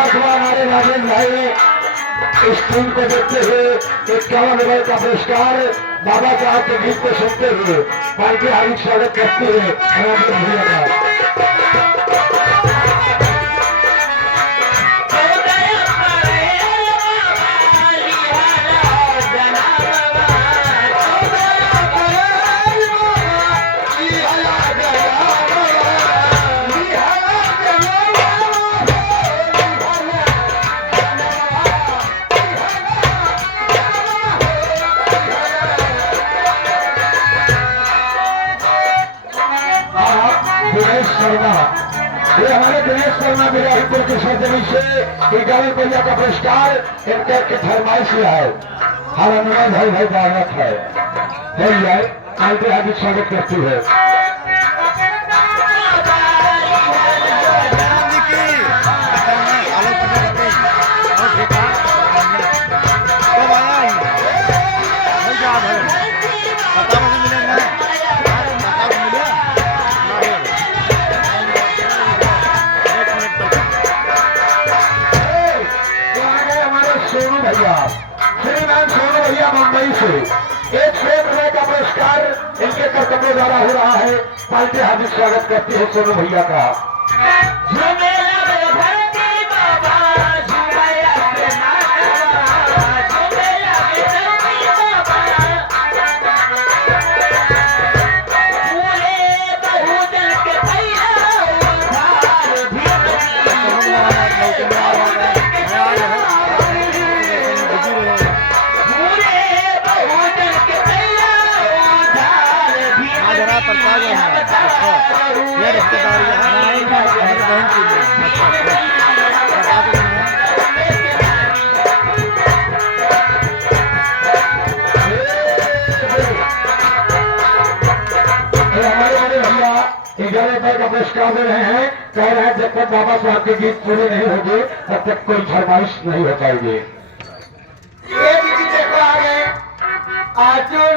अथवा हमारे राजेश भाई इस टीम को देखते हुए 51 रुपए का पुरस्कार बाबा साहब के गीत को सुनते हुए पार्टी हार्दिक स्वागत करते हुए हमारे भैया का दिनेश शर्मा, ये हमारे दिनेश शर्मा बिराहीपुर के सदनी से 51 रुपया का पुरस्कार इनके के फरमाइश से है। हमारा भाई भाई स्वागत है भैया आगे हार्दिक स्वागत करती है। श्रीमान सोनू भैया मुंबई से 100 रुपए का पुरस्कार इनके कर्तव्यों द्वारा हो रहा है। पार्टी हार्दिक स्वागत करती है सोनू भैया का। ये रिश्तेदारी हमारी बहन की का पुरस्कार दे रहे हैं। कह रहे हैं जब तक बाबा साहब के गीत पूरे नहीं होंगे तब तक कोई फरमाइश नहीं हो पाएगी। ये देखो आ गए अर्जुन